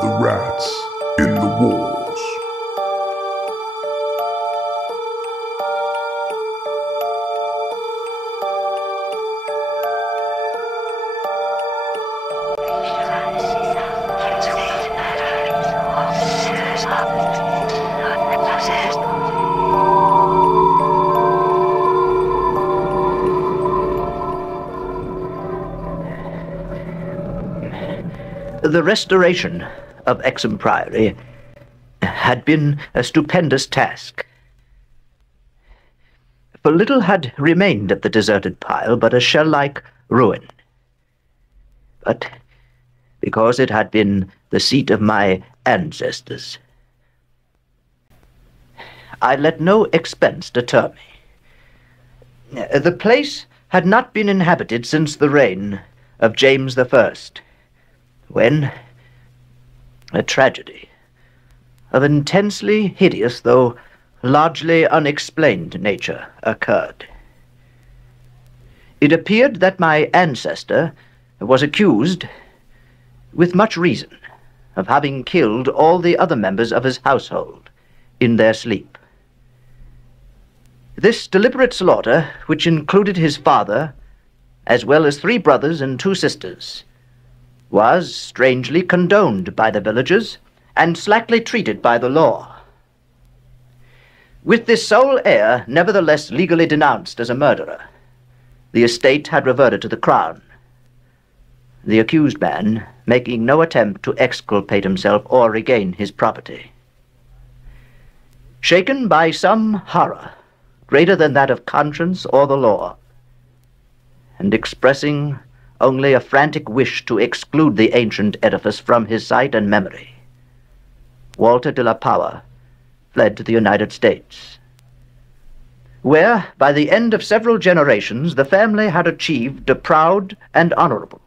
the rats in the walls. The restoration of Exham Priory had been a stupendous task. For little had remained of the deserted pile but a shell-like ruin. But because it had been the seat of my ancestors, I let no expense deter me. The place had not been inhabited since the reign of James I, when a tragedy of intensely hideous, though largely unexplained nature occurred. It appeared that my ancestor was accused, with much reason, of having killed all the other members of his household in their sleep. This deliberate slaughter, which included his father, as well as 3 brothers and 2 sisters, was strangely condoned by the villagers and slackly treated by the law. With this sole heir nevertheless legally denounced as a murderer, the estate had reverted to the crown, the accused man making no attempt to exculpate himself or regain his property. Shaken by some horror greater than that of conscience or the law, and expressing only a frantic wish to exclude the ancient edifice from his sight and memory, Walter de la Power fled to the United States, where, by the end of several generations, the family had achieved a proud and honorable,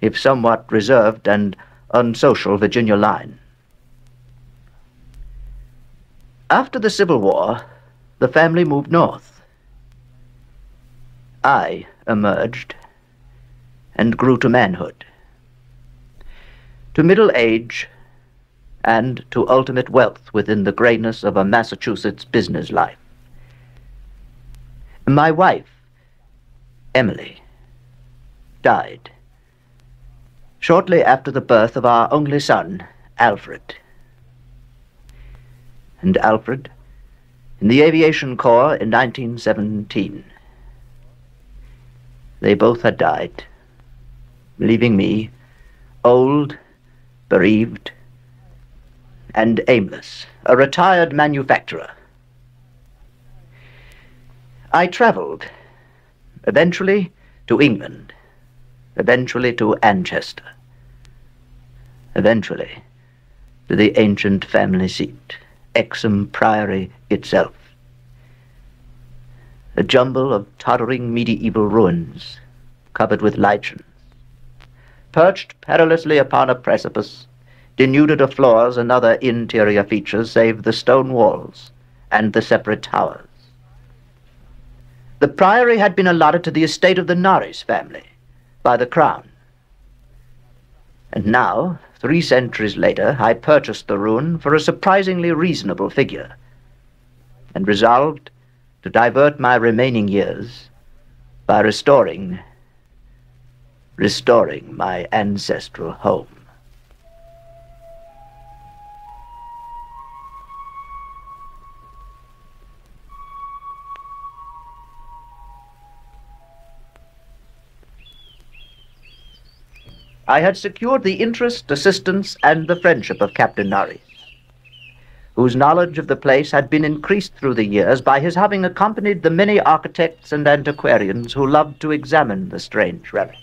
if somewhat reserved and unsocial, Virginia line. After the Civil War, the family moved north. I emerged and grew to manhood, to middle age, and to ultimate wealth within the grayness of a Massachusetts business life. My wife, Emily, died shortly after the birth of our only son, Alfred. And Alfred, in the Aviation Corps in 1917. They both had died, leaving me old, bereaved, and aimless, a retired manufacturer. I traveled, eventually to England, eventually to Anchester, eventually to the ancient family seat, Exham Priory itself. A jumble of tottering medieval ruins, covered with lichens, perched perilously upon a precipice, denuded of floors and other interior features save the stone walls and the separate towers. The priory had been allotted to the estate of the Norris family by the crown. And now, 3 centuries later, I purchased the ruin for a surprisingly reasonable figure, and resolved to divert my remaining years by restoring my ancestral home. I had secured the interest, assistance, and the friendship of Captain Norris, whose knowledge of the place had been increased through the years by his having accompanied the many architects and antiquarians who loved to examine the strange relic.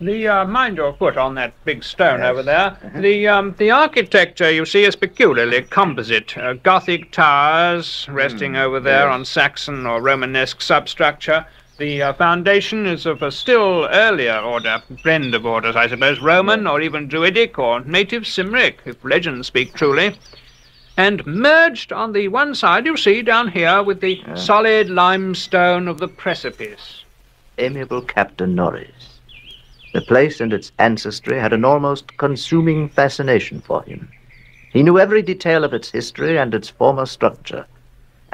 Mind your foot on that big stone over there. The architecture, you see, is peculiarly composite. Gothic towers resting over there on Saxon or Romanesque substructure. The foundation is of a still earlier order, blend of orders, I suppose, Roman or even Druidic or native Cymric, if legends speak truly. And merged on the one side, you see, down here, with the solid limestone of the precipice. Amiable Captain Norris, The place and its ancestry had an almost consuming fascination for him. He knew every detail of its history and its former structure,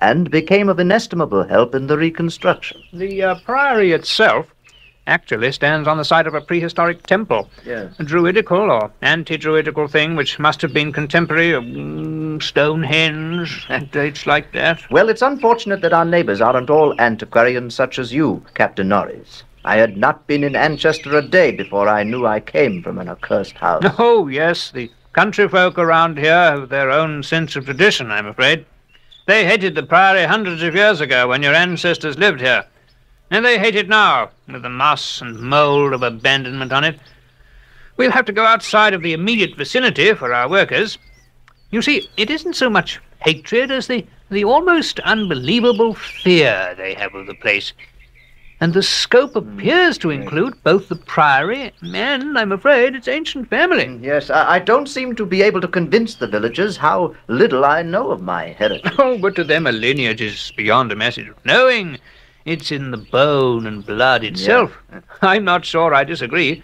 and became of inestimable help in the reconstruction. The priory itself actually stands on the site of a prehistoric temple. Yes. A druidical or anti-druidical thing which must have been contemporary of Stonehenge, dates like that. Well, it's unfortunate that our neighbors aren't all antiquarians such as you, Captain Norris. I had not been in Anchester a day before I knew I came from an accursed house. Oh, yes, the country folk around here have their own sense of tradition, I'm afraid. They hated the priory hundreds of years ago when your ancestors lived here. And they hate it now, with the moss and mould of abandonment on it. We'll have to go outside of the immediate vicinity for our workers. You see, it isn't so much hatred as the almost unbelievable fear they have of the place. And the scope appears to include both the priory and, I'm afraid, its ancient family. Yes, I don't seem to be able to convince the villagers how little I know of my heritage. Oh, but to them a lineage is beyond a message of knowing. It's in the bone and blood itself. Yeah. I'm not sure I disagree.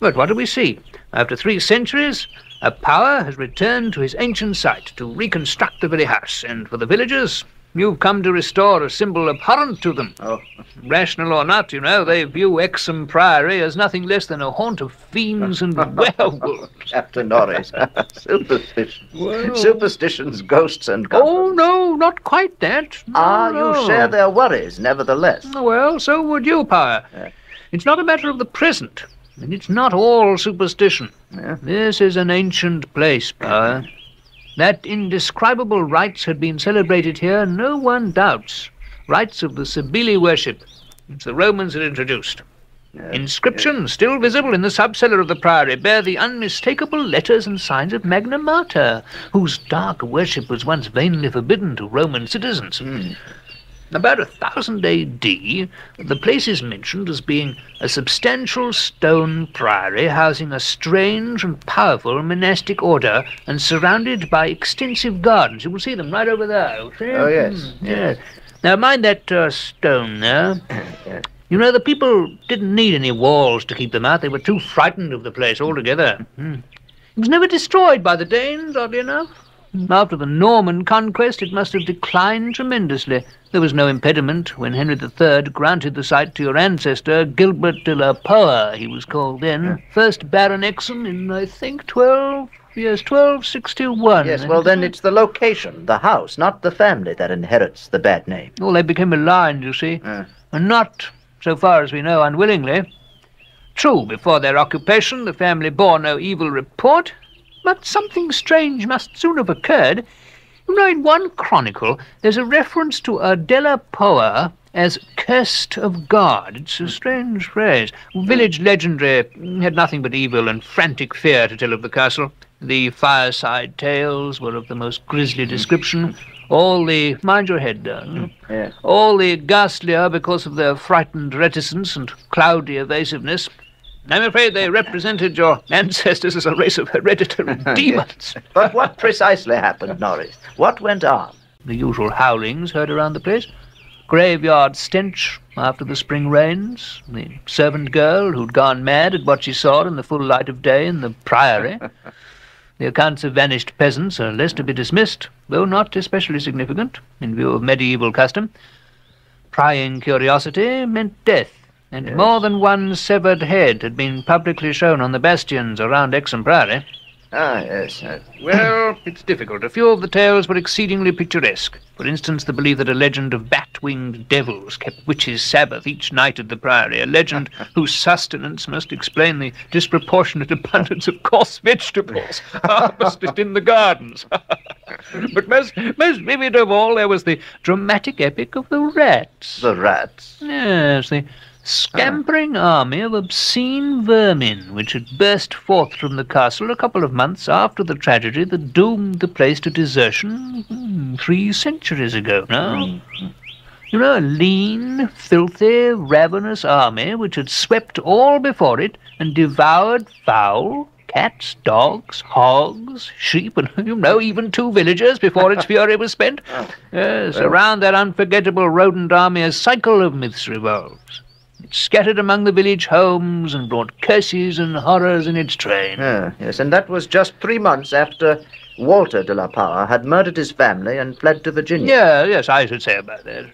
But what do we see? After 3 centuries, a power has returned to his ancient site to reconstruct the very house. And for the villagers, you've come to restore a symbol abhorrent to them. Oh. Rational or not, you know, they view Exham Priory as nothing less than a haunt of fiends and werewolves. Captain Norris, superstition. Well, Superstitions, ghosts, and goblins. Oh, no, not quite that. No. You share their worries, nevertheless. Well, so would you, Power. Yeah. It's not a matter of the present, and it's not all superstition. Yeah. This is an ancient place, Power. That indescribable rites had been celebrated here, no one doubts. Rites of the Cybele worship, which the Romans had introduced. Inscriptions, still visible in the subcellar of the priory, bear the unmistakable letters and signs of Magna Mater, whose dark worship was once vainly forbidden to Roman citizens. About 1000 A.D., the place is mentioned as being a substantial stone priory housing a strange and powerful monastic order and surrounded by extensive gardens. You will see them right over there. Oh, yes. Yes. Now, mind that stone there. You know, the people didn't need any walls to keep them out. They were too frightened of the place altogether. It was never destroyed by the Danes, oddly enough. After the Norman conquest, it must have declined tremendously. There was no impediment when Henry III granted the site to your ancestor, Gilbert de la Poer, he was called then, first Baron Exham in, I think, 1261. Yes, well, then it's the location, the house, not the family that inherits the bad name. Well, they became aligned, you see, and not, so far as we know, unwillingly. True, before their occupation, the family bore no evil report, but something strange must soon have occurred. You know, in one chronicle, there's a reference to a de la Poer as cursed of God. It's a strange phrase. Village legendary had nothing but evil and frantic fear to tell of the castle. The fireside tales were of the most grisly description. All the... Mind your head, darling. All the ghastlier because of their frightened reticence and cloudy evasiveness. I'm afraid they represented your ancestors as a race of hereditary demons. But what precisely happened, Norris? What went on? The usual howlings heard around the place. Graveyard stench after the spring rains. The servant girl who'd gone mad at what she saw in the full light of day in the priory. The accounts of vanished peasants are less to be dismissed, though not especially significant, in view of medieval custom. Prying curiosity meant death. And more than one severed head had been publicly shown on the bastions around Exham Priory. Ah, yes. Well, it's difficult. A few of the tales were exceedingly picturesque. For instance, the belief that a legend of bat-winged devils kept witches' Sabbath each night at the Priory, a legend whose sustenance must explain the disproportionate abundance of coarse vegetables harvested in the gardens. But most vivid of all, there was the dramatic epic of the rats. The rats? Yes, the scampering army of obscene vermin which had burst forth from the castle a couple of months after the tragedy that doomed the place to desertion 3 centuries ago now. You know, a lean, filthy, ravenous army which had swept all before it and devoured fowl, cats, dogs, hogs, sheep, and, you know, even 2 villagers before its fury was spent. Yes, around that unforgettable rodent army a cycle of myths revolves. It scattered among the village homes and brought curses and horrors in its train. Yes, and that was just 3 months after Walter de la Power had murdered his family and fled to Virginia. Yes, I should say about that.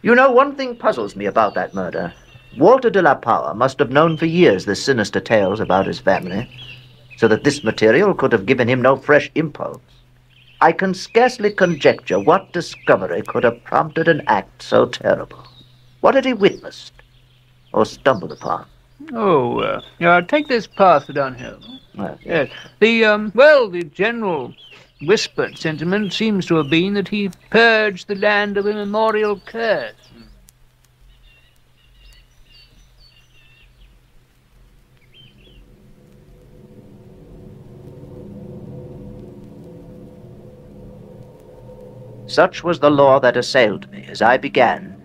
You know, one thing puzzles me about that murder. Walter de la Power must have known for years the sinister tales about his family, so that this material could have given him no fresh impulse. I can scarcely conjecture what discovery could have prompted an act so terrible. What had he witnessed or stumbled upon? Take this path downhill. Yes. The general whispered sentiment seems to have been that he purged the land of immemorial curse. Such was the law that assailed me as I began,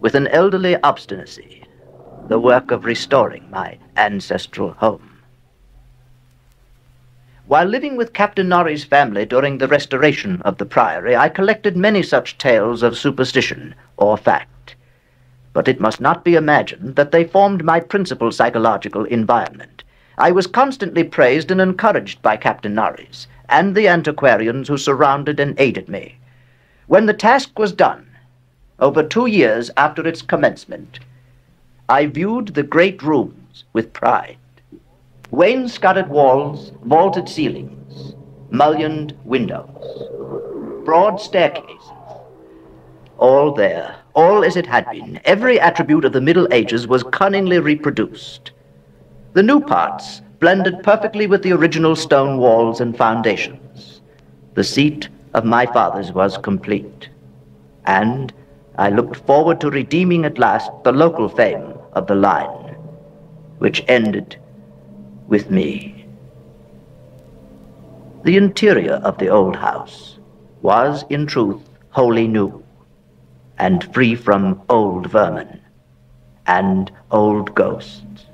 with an elderly obstinacy, the work of restoring my ancestral home. While living with Captain Norrie's family during the restoration of the priory, I collected many such tales of superstition or fact. But it must not be imagined that they formed my principal psychological environment. I was constantly praised and encouraged by Captain Norrie's and the antiquarians who surrounded and aided me. When the task was done, over 2 years after its commencement, I viewed the great rooms with pride. Wainscoted walls, vaulted ceilings, mullioned windows, broad staircases, all there, all as it had been. Every attribute of the Middle Ages was cunningly reproduced. The new parts blended perfectly with the original stone walls and foundations. The seat of my fathers was complete, and I looked forward to redeeming at last the local fame of the line, which ended with me. The interior of the old house was, in truth, wholly new, and free from old vermin and old ghosts.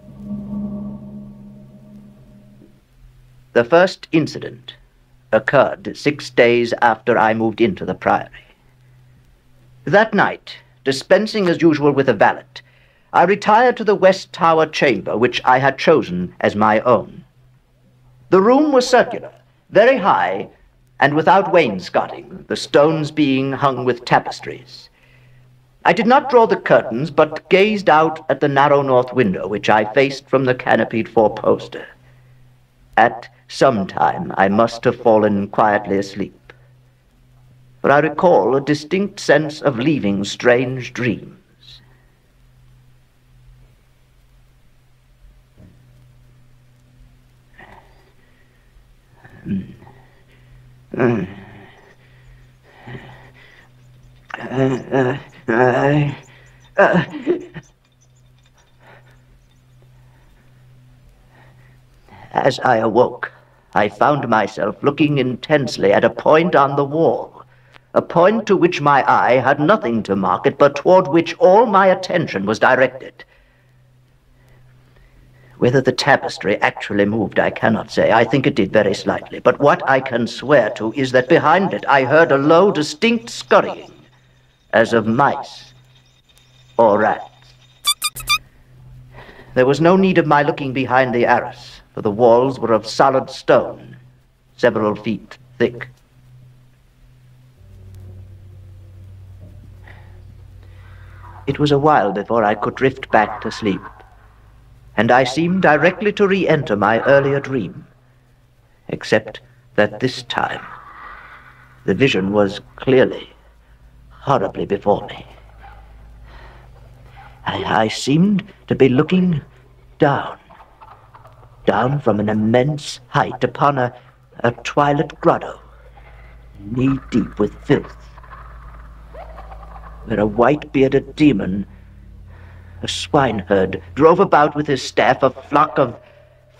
The first incident occurred 6 days after I moved into the priory. That night, dispensing as usual with a valet, I retired to the West Tower chamber, which I had chosen as my own. The room was circular, very high, and without wainscoting, the stones being hung with tapestries. I did not draw the curtains, but gazed out at the narrow north window, which I faced from the canopied four-poster. At some time, I must have fallen quietly asleep, for I recall a distinct sense of leaving strange dreams. As I awoke, I found myself looking intensely at a point on the wall, a point to which my eye had nothing to mark it, but toward which all my attention was directed. Whether the tapestry actually moved, I cannot say. I think it did very slightly. But what I can swear to is that behind it I heard a low, distinct scurrying, as of mice or rats. There was no need of my looking behind the arras, for the walls were of solid stone, several feet thick. It was a while before I could drift back to sleep, and I seemed directly to re-enter my earlier dream, except that this time the vision was clearly, horribly before me. I seemed to be looking down from an immense height upon a twilit grotto, knee-deep with filth, where a white-bearded demon, a swineherd, drove about with his staff a flock of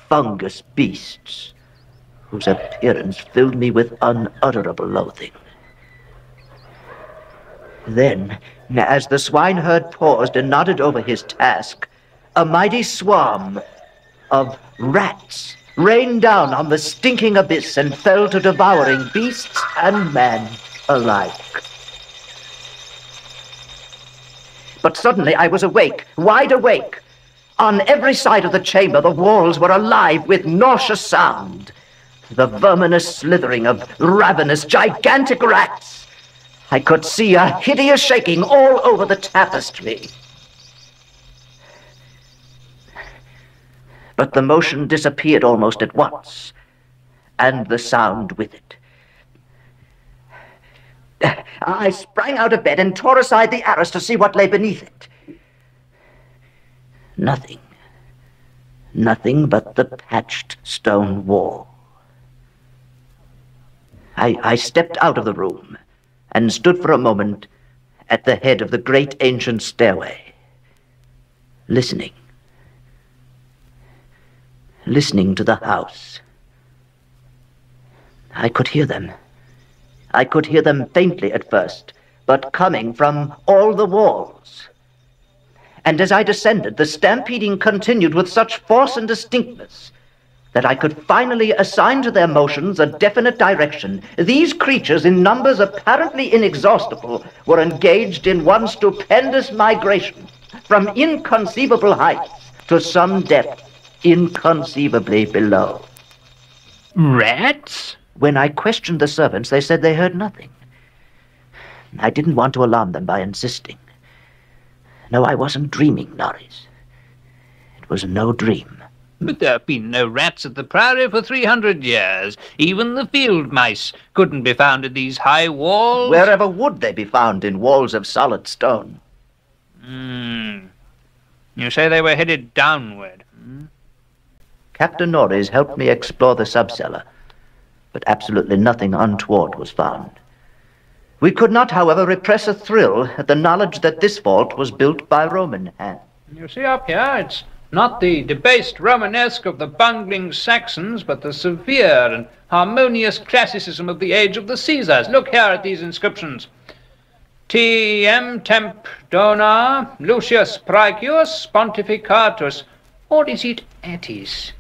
fungus beasts, whose appearance filled me with unutterable loathing. Then, as the swineherd paused and nodded over his task, a mighty swarm of rats rained down on the stinking abyss and fell to devouring beasts and man alike. But suddenly I was awake, wide awake. On every side of the chamber, the walls were alive with nauseous sound. The verminous slithering of ravenous, gigantic rats. I could see a hideous shaking all over the tapestry. But the motion disappeared almost at once, and the sound with it. I sprang out of bed and tore aside the arras to see what lay beneath it. Nothing. Nothing but the patched stone wall. I stepped out of the room and stood for a moment at the head of the great ancient stairway, listening to the house. I could hear them. I could hear them faintly at first, but coming from all the walls. And as I descended, the stampeding continued with such force and distinctness that I could finally assign to their motions a definite direction. These creatures, in numbers apparently inexhaustible, were engaged in one stupendous migration from inconceivable heights to some depth inconceivably below. Rats? When I questioned the servants, they said they heard nothing. I didn't want to alarm them by insisting. No, I wasn't dreaming, Norris. It was no dream. But there have been no rats at the Priory for 300 years. Even the field mice couldn't be found in these high walls. Wherever would they be found in walls of solid stone? You say they were headed downward? Captain Norris helped me explore the subcellar, but absolutely nothing untoward was found. We could not, however, repress a thrill at the knowledge that this vault was built by Roman hand. You see up here, it's not the debased Romanesque of the bungling Saxons, but the severe and harmonious classicism of the age of the Caesars. Look here at these inscriptions. T.M. Temp Dona Lucius Praecius Pontificatus. Or is it Attis?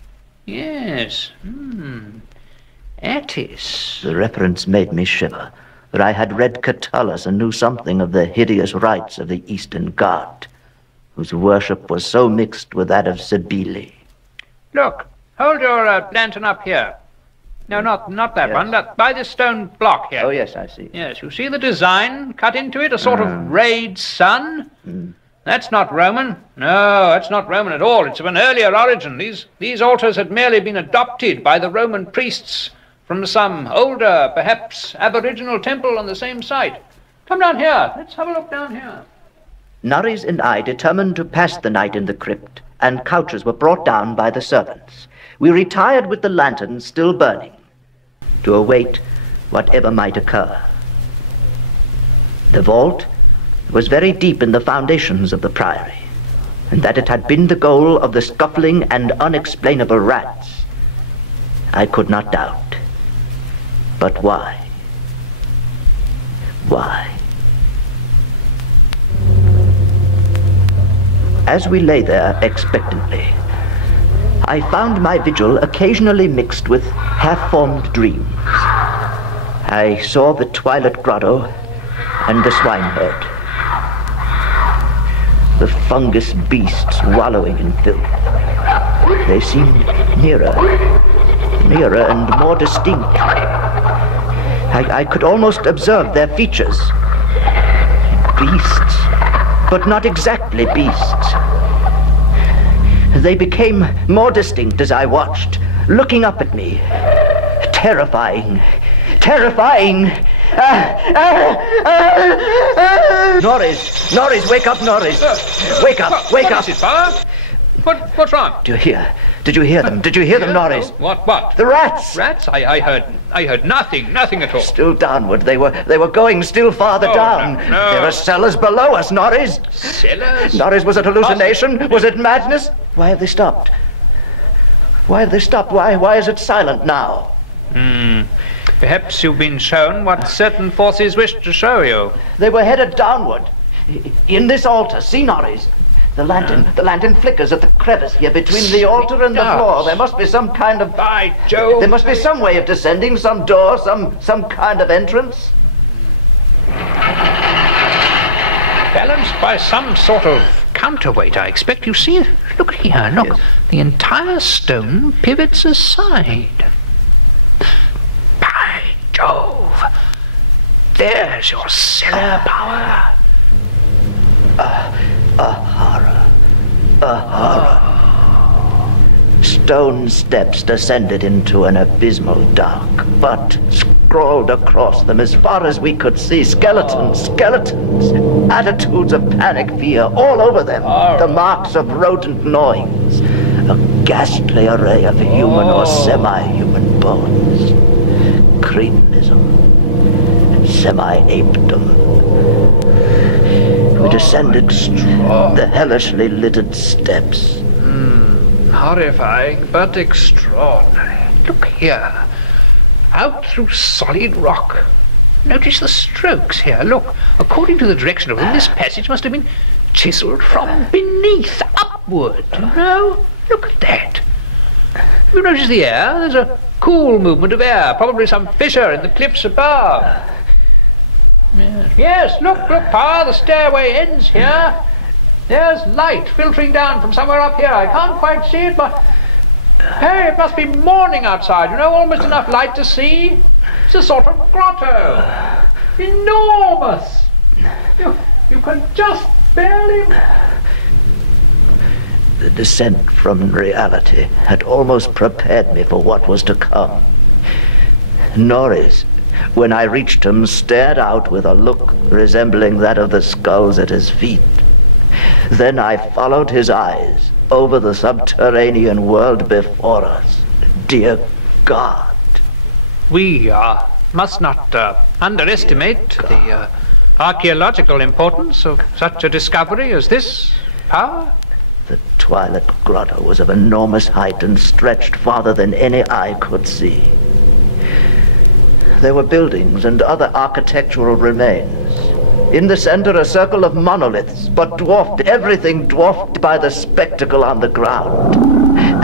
Yes. Attis. The reference made me shiver, for I had read Catullus and knew something of the hideous rites of the Eastern god, whose worship was so mixed with that of Cybele. Look, hold your lantern up here. No, not that one, by this stone block here. Oh, yes, I see. Yes, you see the design cut into it, a sort of rayed sun? That's not Roman. No, that's not Roman at all. It's of an earlier origin. These altars had merely been adopted by the Roman priests from some older, perhaps aboriginal temple on the same site. Come down here. Let's have a look down here. Norris and I determined to pass the night in the crypt, and couches were brought down by the servants. We retired with the lanterns still burning, to await whatever might occur. The vault was very deep in the foundations of the priory, and that it had been the goal of the scuffling and unexplainable rats, I could not doubt. But why? Why? As we lay there expectantly, I found my vigil occasionally mixed with half-formed dreams. I saw the twilit grotto and the swineherd, the fungus beasts wallowing in filth. They seemed nearer and more distinct. I could almost observe their features. Beasts, but not exactly beasts. They became more distinct as I watched, looking up at me. Terrifying. Norris, wake up, Norris. Wake up. What is it, Father? What's wrong? Did you hear them? Did you hear them, Norris? What? The rats! Rats? I heard nothing at all. Still downward. They were going still farther down. No. There are cellars below us, Norris. Cellars? Norris, was it hallucination? Was it madness? Why have they stopped? Why is it silent now? Perhaps you've been shown what certain forces wished to show you. They were headed downward. In this altar, see, Norris? The lantern flickers at the crevice here between the altar and the floor. There must be some kind of... By Jove! There must be some way of descending, some door, some kind of entrance. Balanced by some sort of counterweight, I expect. You see, look here, look. Yes. The entire stone pivots aside. By Jove! There's your cellar power. A horror. A horror. Stone steps descended into an abysmal dark, but scrawled across them as far as we could see, skeletons, attitudes of panic fear all over them, the marks of rodent gnawings, a ghastly array of human or semi-human bones, cretinism, semi-apedom. We descended the hellishly littered steps. Horrifying, but extraordinary. Look here. Out through solid rock. Notice the strokes here. Look, according to the direction of them, this passage must have been chiseled from beneath upward. You know? Look at that. You notice the air? There's a cool movement of air. Probably some fissure in the cliffs above. Yes, look, Pa, the stairway ends here. There's light filtering down from somewhere up here. I can't quite see it, but... Hey, it must be morning outside, you know, almost enough light to see. It's a sort of grotto. Enormous. You can just barely... The descent from reality had almost prepared me for what was to come. Norris, when I reached him, stared out with a look resembling that of the skulls at his feet. Then I followed his eyes over the subterranean world before us. Dear God. We must not underestimate the archaeological importance of such a discovery as this, Pa. The Twilight Grotto was of enormous height and stretched farther than any eye could see. There were buildings and other architectural remains. In the center, a circle of monoliths, but everything dwarfed by the spectacle on the ground.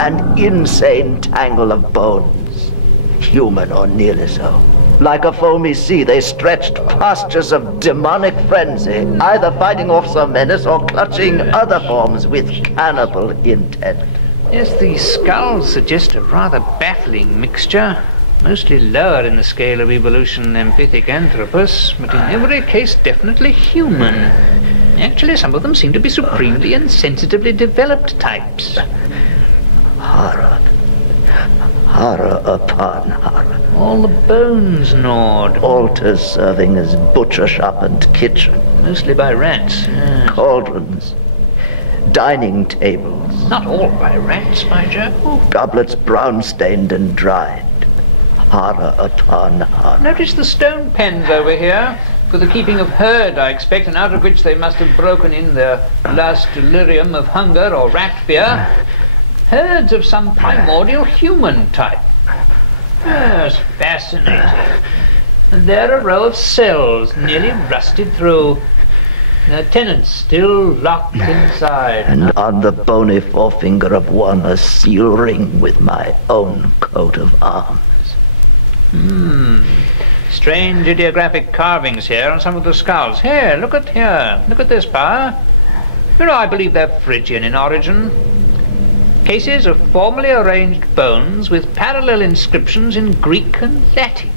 An insane tangle of bones, human or nearly so. Like a foamy sea, they stretched postures of demonic frenzy, either fighting off some menace or clutching other forms with cannibal intent. Yes, the skulls suggest a rather baffling mixture. Mostly lower in the scale of evolution than Pithecanthropus, but in every case definitely human. Actually, some of them seem to be supremely and sensitively developed types. Horror. Horror upon horror. All the bones gnawed. Altars serving as butcher shop and kitchen. Mostly by rats. Yes. Cauldrons. Dining tables. Not all by rats, by Jove. Goblets brown-stained and dried. Horror upon horror. Notice the stone pens over here, for the keeping of herd, I expect, and out of which they must have broken in their last delirium of hunger or rat fear. Herds of some primordial human type. Yes, fascinating. And there a row of cells, nearly rusted through. Their tenants still locked inside. And on the bony forefinger of one, a seal ring with my own coat of arms. Strange ideographic carvings here on some of the skulls. Here, look at this, Pa. You know, I believe they're Phrygian in origin. Cases of formally arranged bones with parallel inscriptions in Greek and Latin.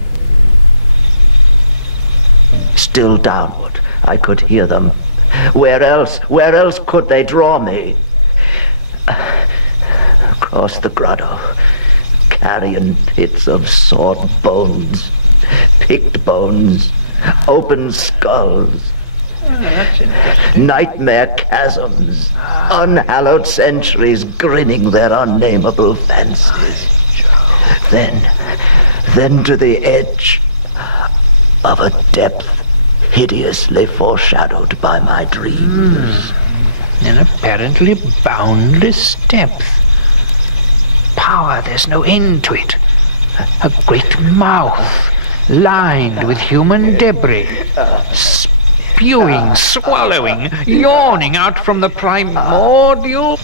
Still downward, I could hear them. Where else could they draw me? Across the grotto. Carrion pits of sawed bones, picked bones, open skulls, that's interesting. Nightmare chasms, unhallowed centuries grinning their unnameable fancies. Then to the edge of a depth hideously foreshadowed by my dreams. An apparently boundless depth. Power, there's no end to it. A great mouth, lined with human debris, spewing, swallowing, yawning out from the primordial...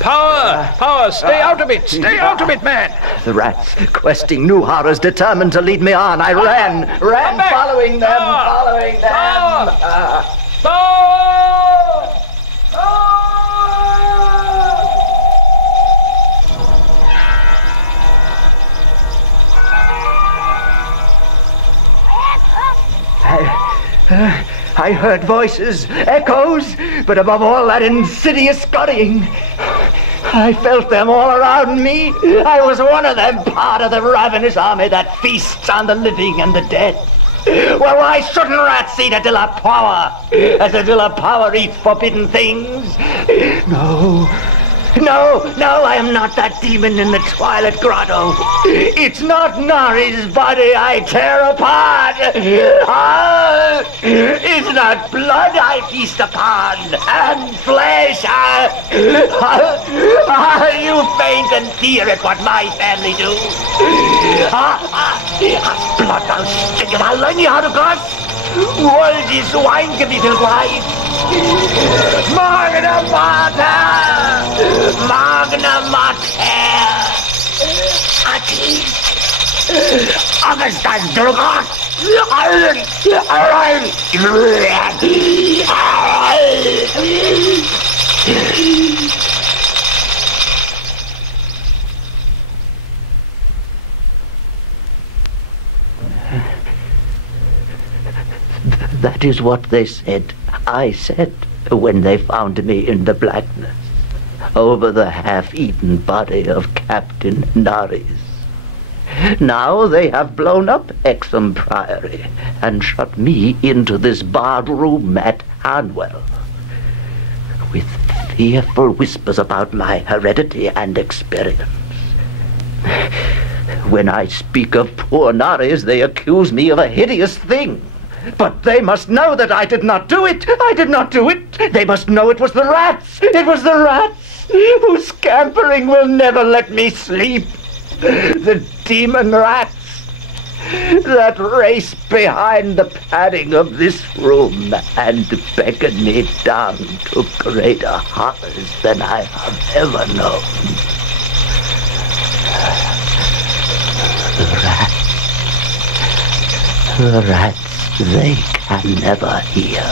Power, stay out of it, man! The rats, questing new horrors, determined to lead me on. I ran, following them. I heard voices, echoes, but above all that insidious scurrying. I felt them all around me. I was one of them, part of the ravenous army that feasts on the living and the dead. Well, why shouldn't rats eat a dill of power, as a dill of power eats forbidden things? No, I am not that demon in the Twilight Grotto. It's not Nari's body I tear apart. It's not blood I feast upon, and flesh. You faint and fear at what my family do. Blood thou stinking, I'll learn you how to curse. World is wine gebietel gleich. Magna Mater! Magna Mater! Atis! Augustus Durgas! That is what they said. I said when they found me in the blackness over the half-eaten body of Captain Naris. Now they have blown up Exham Priory and shut me into this barred room at Hanwell, with fearful whispers about my heredity and experience. When I speak of poor Naris, they accuse me of a hideous thing. But they must know that I did not do it. I did not do it. They must know it was the rats. It was the rats whose scampering will never let me sleep. The demon rats that race behind the padding of this room and beckon me down to greater horrors than I have ever known. The rats. They can never hear.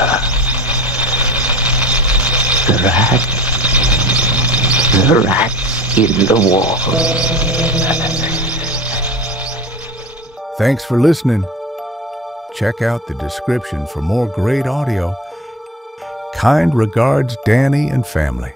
The rats in the wall. Thanks for listening. Check out the description for more great audio. Kind regards, Danny and family.